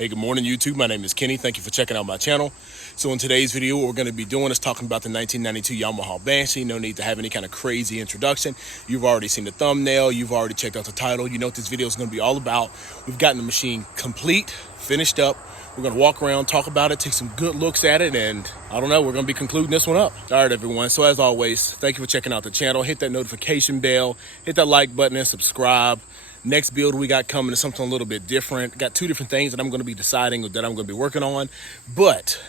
Hey, good morning, YouTube. My name is Kenny. Thank you for checking out my channel. So in today's video, what we're going to be doing is talking about the 1992 Yamaha Banshee. No need to have any kind of crazy introduction. You've already seen the thumbnail. You've already checked out the title. You know what this video is going to be all about. We've gotten the machine complete, finished up. We're going to walk around, talk about it, take some good looks at it, and I don't know, we're going to be concluding this one up. All right, everyone. So as always, thank you for checking out the channel. Hit that notification bell, hit that like button, and subscribe. Next build we got coming is something a little bit different. Got two different things that I'm going to be deciding that I'm going to be working on, but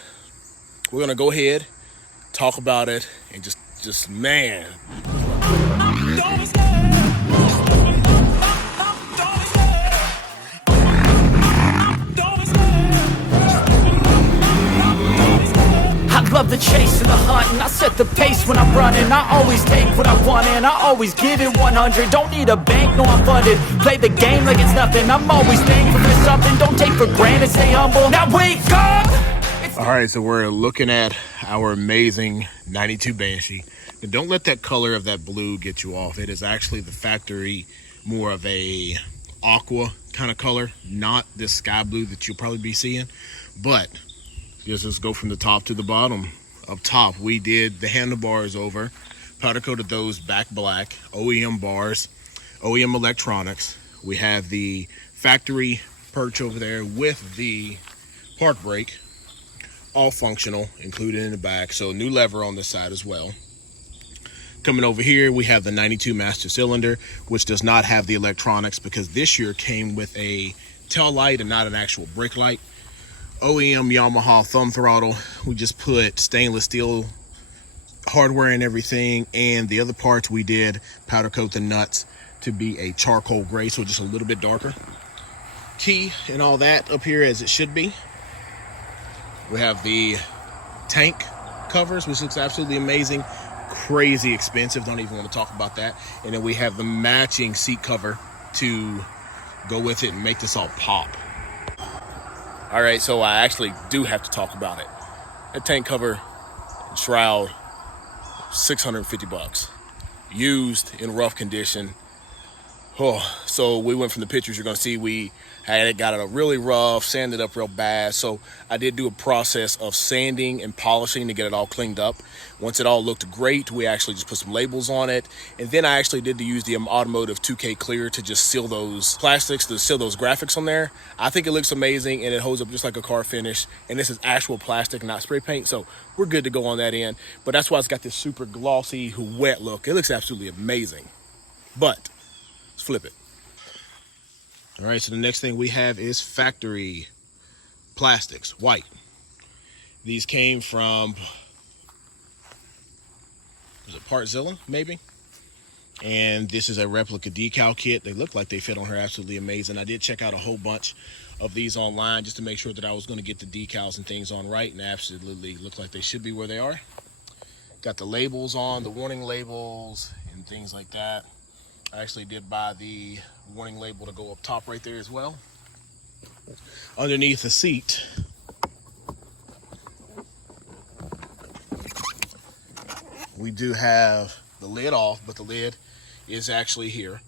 we're going to go ahead, talk about it, and just man. Love the chase and the hunt, and I set the pace when I'm running. I always take what I want and I always give it 100. Don't need a bank, no I'm funded. Play the game like it's nothing. I'm always thankful for something. Don't take for granted, stay humble. Now wake up! All right, so we're looking at our amazing 92 Banshee. And don't let that color of that blue get you off. It is actually the factory, more of a aqua kind of color, not this sky blue that you'll probably be seeing, but just go from the top to the bottom. Up top, we did the handlebars over, powder coated those back black, OEM bars, OEM electronics. We have the factory perch over there with the park brake, all functional, included in the back. So new lever on this side as well. Coming over here, we have the 92 master cylinder, which does not have the electronics because this year came with a tail light and not an actual brake light. OEM Yamaha thumb throttle. We just put stainless steel hardware and everything, and the other parts we did powder coat the nuts to be a charcoal gray, so just a little bit darker. Key and all that up here as it should be. We have the tank covers, which looks absolutely amazing. Crazy expensive, don't even want to talk about that. And then we have the matching seat cover to go with it and make this all pop. All right, so I actually do have to talk about it. That tank cover and shroud, $650. Used in rough condition. Oh, so we went from the pictures you're gonna see, we had it, got it really rough, sanded up real bad. So I did do a process of sanding and polishing to get it all cleaned up. Once it all looked great, we actually just put some labels on it. And then I actually did use the automotive 2K clear to just seal those plastics, to seal those graphics on there. I think it looks amazing and it holds up just like a car finish. And this is actual plastic, not spray paint. So we're good to go on that end. But that's why it's got this super glossy, wet look. It looks absolutely amazing. But let's flip it. All right, so the next thing we have is factory plastics, white. These came from, was it Partzilla, maybe? And this is a replica decal kit. They look like they fit on her absolutely amazing. I did check out a whole bunch of these online just to make sure that I was going to get the decals and things on right, and absolutely look like they should be where they are. Got the labels on, the warning labels and things like that. I actually did buy the warning label to go up top right there as well. Underneath the seat, we do have the lid off, but the lid is actually here.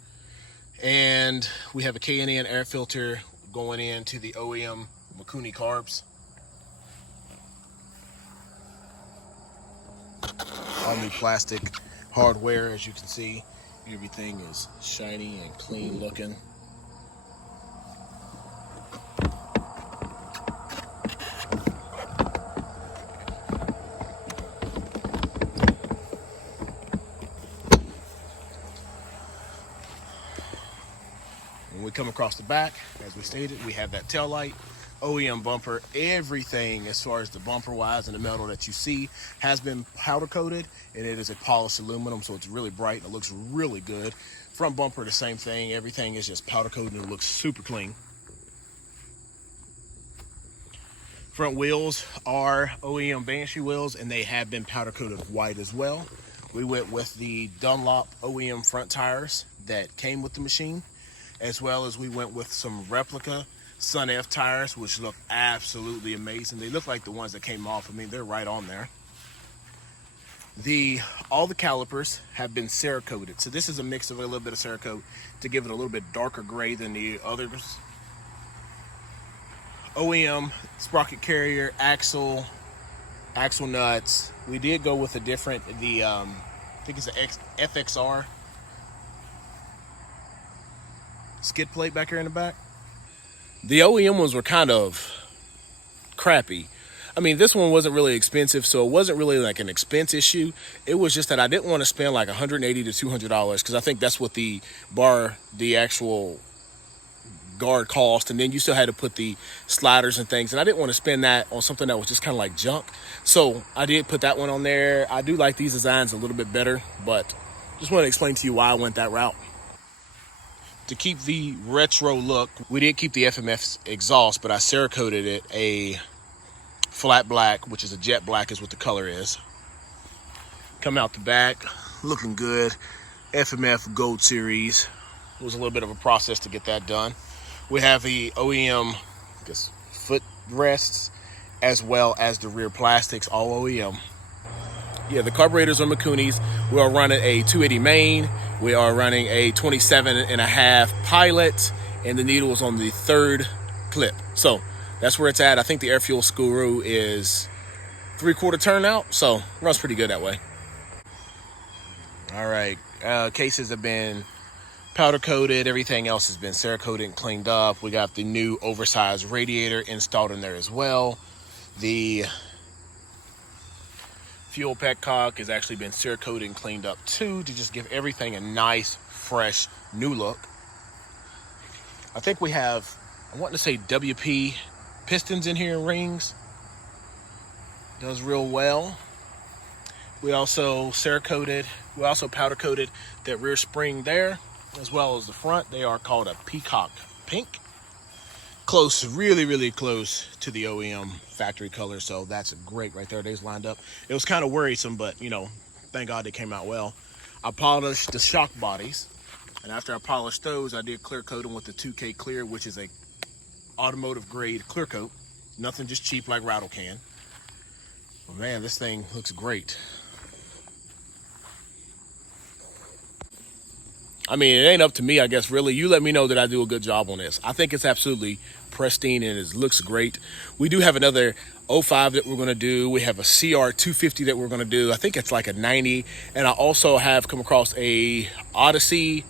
And we have a K&N air filter going into the OEM Mikuni carbs. All new plastic hardware, as you can see. Everything is shiny and clean looking. When we come across the back, as we stated, we have that tail light, OEM bumper. Everything as far as the bumper wise and the metal that you see has been powder coated, and it is a polished aluminum, so it's really bright and it looks really good. Front bumper, the same thing. Everything is just powder coated and it looks super clean. Front wheels are OEM Banshee wheels, and they have been powder coated white as well. We went with the Dunlop OEM front tires that came with the machine, as well as we went with some replica Sun F tires, which look absolutely amazing. They look like the ones that came off. I mean, they're right on there. All the calipers have been Cerakoted. So this is a mix of a little bit of Cerakote to give it a little bit darker gray than the others. OEM sprocket carrier, axle nuts. We did go with a different, I think it's an FXR skid plate back here in the back. The OEM ones were kind of crappy. I mean, this one wasn't really expensive, so it wasn't really like an expense issue. It was just that I didn't want to spend like $180 to $200 because I think that's what the actual guard cost, and then you still had to put the sliders and things, and I didn't want to spend that on something that was just kind of like junk. So I did put that one on there. I do like these designs a little bit better, but just want to explain to you why I went that route. To keep the retro look, we did keep the FMF exhaust, but I Cerakoted it a flat black, which is a jet black is what the color is. Come out the back, looking good. FMF Gold Series. It was a little bit of a process to get that done. We have the OEM, I guess, foot rests, as well as the rear plastics, all OEM. Yeah, the carburetors are Mikuni's. We are running a 280 main. We are running a 27.5 pilot, and the needle is on the 3rd clip. So that's where it's at. I think the air fuel screw is 3/4 turnout, so runs pretty good that way. All right, cases have been powder coated. Everything else has been Cerakoted and cleaned up. We got the new oversized radiator installed in there as well. The fuel petcock has actually been Cerakoted and cleaned up too, to just give everything a nice, fresh, new look. I think we have, I want to say WP pistons in here and rings. Does real well. We also Cerakoted, we also powder coated that rear spring there, as well as the front. They are called a peacock pink. Close, really, really close to the OEM factory color, so that's great right there. They's lined up. It was kind of worrisome, but, you know, thank God they came out well. I polished the shock bodies, and after I polished those, I did clear coat them with the 2K Clear, which is a automotive grade clear coat. Nothing just cheap like rattle can. But man, this thing looks great. I mean, it ain't up to me, I guess, really. You let me know that I do a good job on this. I think it's absolutely pristine and it looks great. We do have another 05 that we're going to do. We have a CR 250 that we're going to do. I think it's like a 90. And I also have come across a Odyssey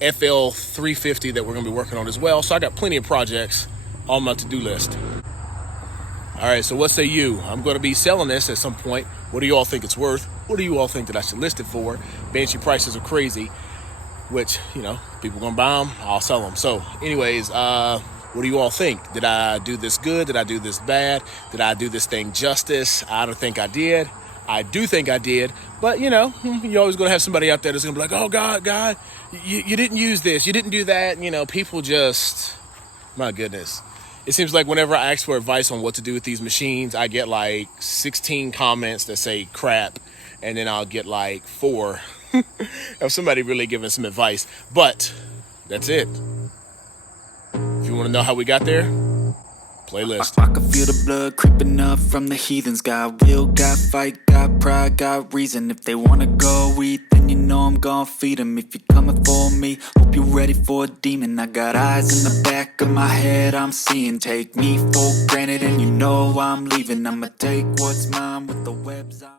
FL 350 that we're going to be working on as well. So I got plenty of projects on my to-do list. All right, so what say you? I'm going to be selling this at some point. What do you all think it's worth? What do you all think that I should list it for? Banshee prices are crazy. Which, you know, people gonna buy them, I'll sell them. So anyways, what do you all think? Did I do this good? Did I do this bad? Did I do this thing justice? I don't think I did. I do think I did. But, you know, you're always gonna have somebody out there that's gonna be like, oh, God, you didn't use this. You didn't do that. You know, people just, my goodness. It seems like whenever I ask for advice on what to do with these machines, I get like 16 comments that say crap. And then I'll get like 4 of somebody really giving some advice. But that's it. If you want to know how we got there, playlist. I can feel the blood creeping up from the heathens. Got will, got fight, got pride, got reason. If they wanna go eat, then you know I'm gonna feed them. If you're coming for me, hope you're ready for a demon. I got eyes in the back of my head, I'm seeing. Take me for granted and you know I'm leaving. I'ma take what's mine with the webs on.